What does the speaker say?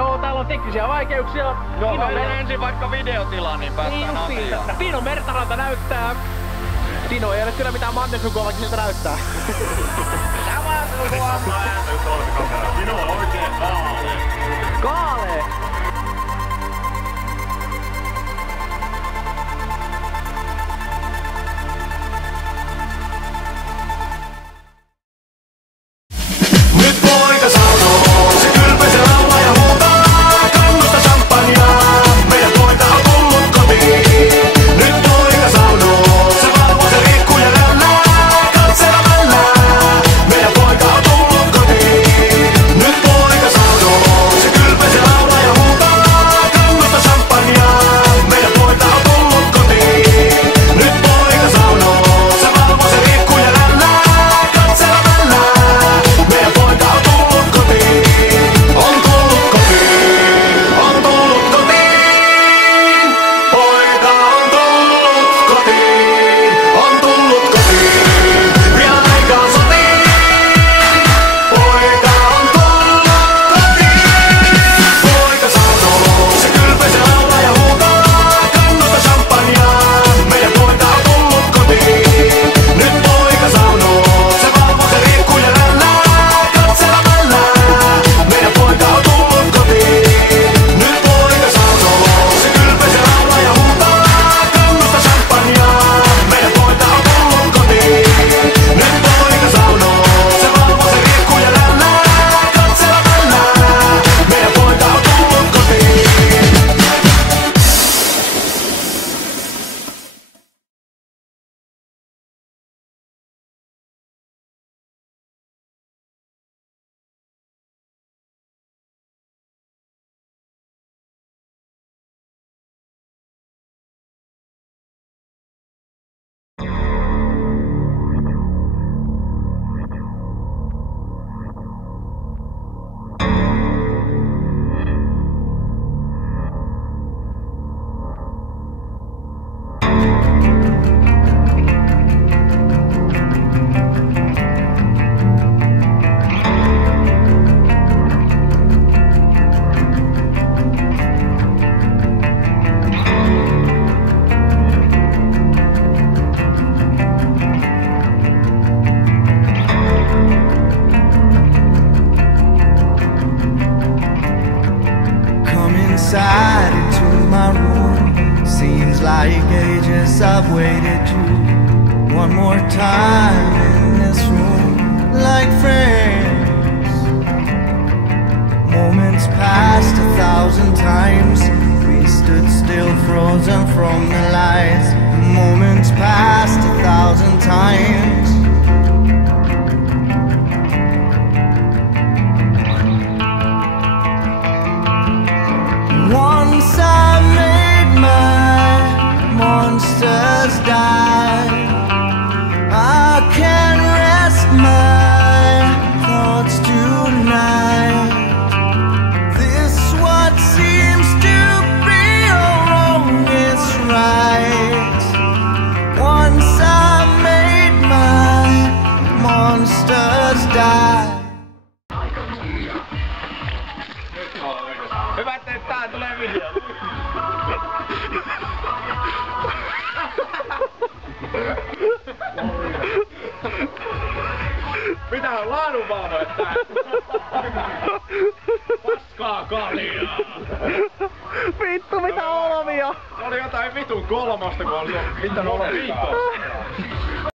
Joo, täällä on teknisiä vaikeuksia. Joo, menen ensin vaikka videotilaan, niin päästään asiaan. Tino Mertaranta näyttää. Tino ei ole kyllä mitään Mannesukua, vaikka siltä näyttää. Sama sukua! Tino on oikein kaale. Kaale! Inside into my room, seems like ages I've waited you one more time in this room, like friends. Moments passed 1,000 times, we stood still frozen from the lights. Moments passed 1,000 times. Once I made my monsters die, I can't rest my thoughts tonight. This what seems to be wrong is right. Once I made my monsters die. Hyvä, että tää tulee video. Mitähän laadunvalvoja tää? Paskaa kaljaa! Vittu mitä olvia! Se oli jotain vitun kolmosta, kun oli pitänyt olla viikkoa.